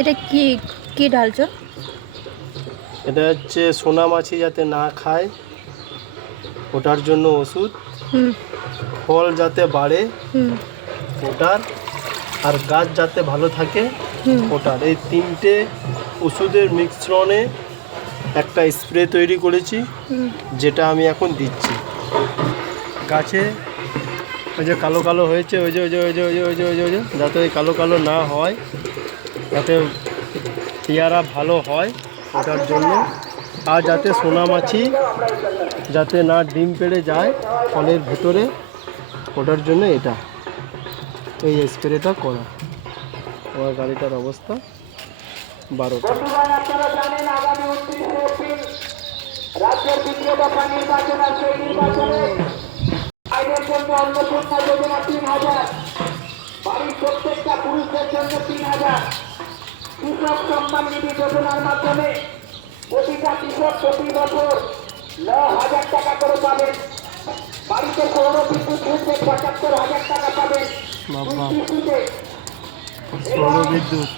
এটা কি কি ঢালছো? এটা হচ্ছে সোনা মাছি যাতে না খায় ওটার জন্য ওষুধ, হুম ফল যাতে বাড়ে হুম ওটার, আর গাছ যাতে ভালো থাকে হুম ওটার। এই তিনটে ওষুধের মিশ্রণে একটা স্প্রে তৈরি করেছি, হুম যেটা আমি এখন দিচ্ছি গাছে। ওই যে কালো কালো হয়েছে, ওই যে ওই যে ওই যে ওই যে ওই যে ওই যে ওই যে যাতে ওই কালো কালো না হয়, যাতে পেয়ারা ভালো হয় ওটার জন্য, আর যাতে সোনামাছি যাতে না ডিম পেড়ে যায় ফলের ভেতরে ওটার জন্য এটা এই স্প্রেটা করা। আমার গাড়িটার অবস্থা 12টা। আপনারা জানেন আগামী 29শে এপ্রিল রাজ্যের দ্বিতীয় দফা নির্বাচন আছে। এই নির্বাচনে আইনের জন্য অন্নপূর্ণা যোজনা 3000, বাড়ির প্রত্যেকটা পুরুষদের জন্য 3000, কৃষক সম্মান নিধি যোজনার মাধ্যমে প্রতিটা কৃষক প্রতি বছর 9000 টাকা করে পাবেন। বাড়িতে সৌর বিদ্যুৎ ঘুরতে 75,000 টাকা পাবেন। বাবা, কিস্তিতে সৌর বিদ্যুৎ